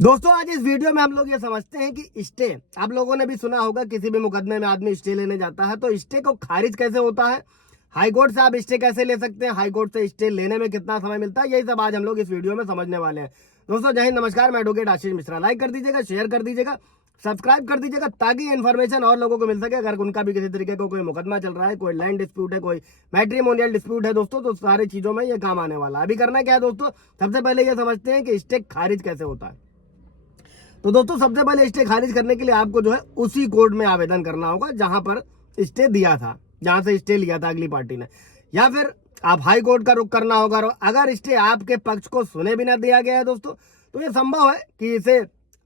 दोस्तों आज इस वीडियो में हम लोग ये समझते हैं कि स्टे, आप लोगों ने भी सुना होगा किसी भी मुकदमे में आदमी स्टे लेने जाता है तो स्टे को खारिज कैसे होता है, हाई कोर्ट से आप स्टे कैसे ले सकते हैं, हाई कोर्ट से स्टे लेने में कितना समय मिलता है, यही सब आज हम लोग इस वीडियो में समझने वाले हैं। दोस्तों जय हिंद, नमस्कार, मैं एडवोकेट आशीष मिश्रा। लाइक कर दीजिएगा, शेयर कर दीजिएगा, सब्सक्राइब कर दीजिएगा ताकि इन्फॉर्मेशन और लोगों को मिल सके। अगर उनका भी किसी तरीके का कोई मुकदमा चल रहा है, कोई लैंड डिस्प्यूट है, कोई मैट्रिमोनियल डिस्प्यूट है दोस्तों, तो सारी चीजों में ये काम आने वाला है। अभी करना क्या है दोस्तों, सबसे पहले ये समझते हैं कि स्टे खारिज कैसे होता है। तो दोस्तों सबसे पहले स्टे खारिज करने के लिए आपको जो है उसी कोर्ट में आवेदन करना होगा जहां पर स्टे दिया था, जहां से स्टे लिया था अगली पार्टी ने, या फिर आप हाई कोर्ट का रुख करना होगा। अगर स्टे आपके पक्ष को सुने बिना दिया गया है दोस्तों, तो ये संभव है कि इसे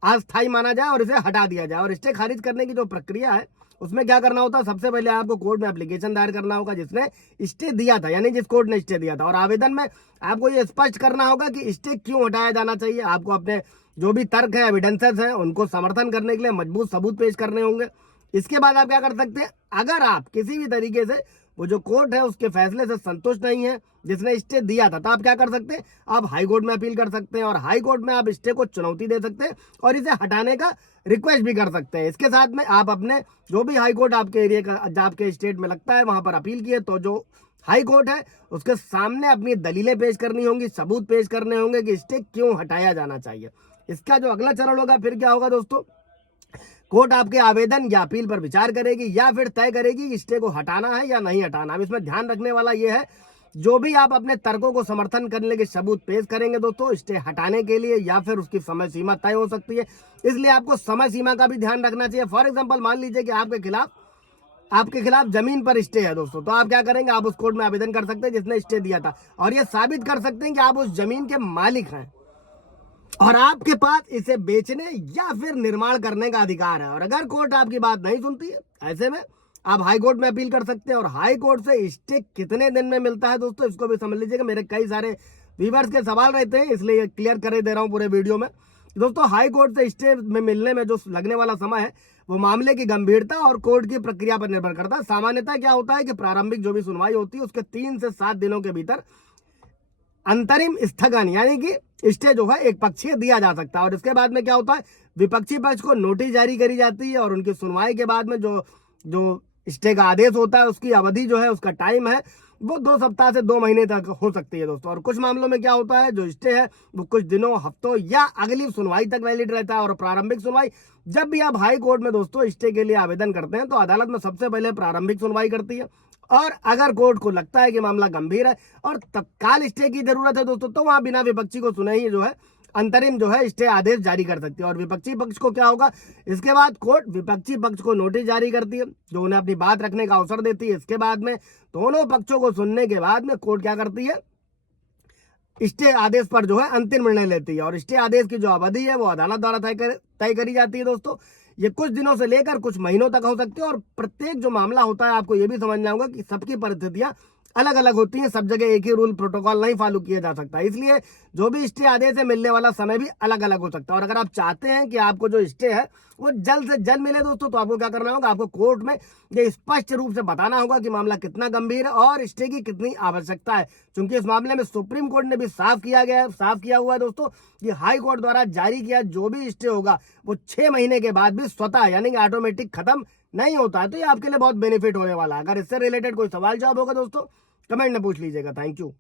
अस्थायी माना जाए और इसे हटा दिया जाए। और स्टे खारिज करने की जो प्रक्रिया है उसमें क्या करना होता है, सबसे पहले आपको कोर्ट में एप्लीकेशन दायर करना होगा जिसने स्टे दिया था, यानी जिस कोर्ट ने स्टे दिया था। और आवेदन में आपको ये स्पष्ट करना होगा कि स्टे क्यों हटाया जाना चाहिए। आपको अपने जो भी तर्क है, एविडेंसेस हैं, उनको समर्थन करने के लिए मजबूत सबूत पेश करने होंगे। इसके बाद आप क्या कर सकते हैं, अगर आप किसी भी तरीके से वो जो कोर्ट है उसके फैसले से संतुष्ट नहीं है जिसने स्टे दिया था, तो आप क्या कर सकते हैं, आप हाई कोर्ट में अपील कर सकते हैं और हाई कोर्ट में आप स्टे को चुनौती दे सकते हैं और इसे हटाने का रिक्वेस्ट भी कर सकते हैं। इसके साथ में आप अपने जो भी हाई कोर्ट आपके एरिया का, आपके स्टेट में लगता है, वहां पर अपील किए तो जो हाई कोर्ट है उसके सामने अपनी दलीलें पेश करनी होंगी, सबूत पेश करने होंगे कि स्टे क्यों हटाया जाना चाहिए। इसका जो अगला चरण होगा फिर क्या होगा दोस्तों, कोर्ट आपके आवेदन या अपील पर विचार करेगी या फिर तय करेगी कि स्टे को हटाना है या नहीं हटाना। अब इसमें ध्यान रखने वाला यह है, जो भी आप अपने तर्कों को समर्थन करने के सबूत पेश करेंगे दोस्तों स्टे हटाने के लिए, या फिर उसकी समय सीमा तय हो सकती है, इसलिए आपको समय सीमा का भी ध्यान रखना चाहिए। फॉर एग्जाम्पल मान लीजिए कि आपके खिलाफ जमीन पर स्टे है दोस्तों, तो आप क्या करेंगे, आप उस कोर्ट में आवेदन कर सकते हैं जिसने स्टे दिया था और ये साबित कर सकते हैं कि आप उस जमीन के मालिक हैं और आपके पास इसे बेचने या फिर निर्माण करने का अधिकार है। और अगर कोर्ट आपकी बात नहीं सुनती है, ऐसे में आप हाई कोर्ट में अपील कर सकते हैं। और हाई कोर्ट से स्टे कितने दिन में मिलता है दोस्तों, इसको भी समझ लीजिएगा। मेरे कई सारे व्यूअर्स के सवाल रहते हैं, इसलिए क्लियर कर दे रहा हूं पूरे वीडियो में। दोस्तों हाई कोर्ट से स्टे में मिलने में जो लगने वाला समय है वो मामले की गंभीरता और कोर्ट की प्रक्रिया पर निर्भर करता है। सामान्यतः क्या होता है कि प्रारंभिक जो भी सुनवाई होती है उसके 3 से 7 दिनों के भीतर अंतरिम स्थगन यानी कि स्टे जो है एक पक्षीय दिया जा सकता है। और इसके बाद में क्या होता है, विपक्षी पक्ष को नोटिस जारी करी जाती है और उनकी सुनवाई के बाद में जो जो स्टे का आदेश होता है उसकी अवधि जो है, उसका टाइम है, वो 2 सप्ताह से 2 महीने तक हो सकती है दोस्तों। और कुछ मामलों में क्या होता है, जो स्टे है वो कुछ दिनों, हफ्तों या अगली सुनवाई तक वैलिड रहता है। और प्रारंभिक सुनवाई, जब भी आप हाई कोर्ट में दोस्तों स्टे के लिए आवेदन करते हैं तो अदालत में सबसे पहले प्रारंभिक सुनवाई करती है। और अगर कोर्ट को लगता है कि मामला गंभीर है और तत्काल स्टे की जरूरत है दोस्तों, तो वहां बिना विपक्षी को सुने ही जो है अंतरिम जो है स्टे आदेश जारी कर सकती है। और विपक्षी पक्ष को क्या होगा, इसके बाद कोर्ट विपक्षी पक्ष को नोटिस जारी करती है जो उन्हें अपनी बात रखने का अवसर देती है। इसके बाद में दोनों पक्षों को सुनने के बाद में कोर्ट क्या करती है, स्टे आदेश पर जो है अंतिम निर्णय लेती है। और स्टे आदेश की जो अवधि है वो अदालत द्वारा तय करी जाती है दोस्तों। ये कुछ दिनों से लेकर कुछ महीनों तक हो सकती है। और प्रत्येक जो मामला होता है आपको ये भी समझना होगा कि सबकी परिस्थितियां अलग अलग होती हैं, सब जगह एक ही रूल प्रोटोकॉल नहीं फॉलो किया जा सकता, इसलिए जो भी स्टे आदेश से मिलने वाला समय भी अलग अलग हो सकता है। और अगर आप चाहते हैं कि आपको जो स्टे है वो जल्द से जल्द मिले दोस्तों, तो आपको क्या करना होगा, आपको कोर्ट में ये स्पष्ट रूप से बताना होगा कि मामला कितना गंभीर है और स्टे की कितनी आवश्यकता है। क्योंकि इस मामले में सुप्रीम कोर्ट ने भी साफ किया हुआ है दोस्तों कि हाई कोर्ट द्वारा जारी किया जो भी स्टे होगा वो 6 महीने के बाद भी स्वतः यानी कि ऑटोमेटिक खत्म नहीं होता है। तो ये आपके लिए बहुत बेनिफिट होने वाला है। अगर इससे रिलेटेड कोई सवाल जवाब होगा दोस्तों, कमेंट में पूछ लीजिएगा। Thank you.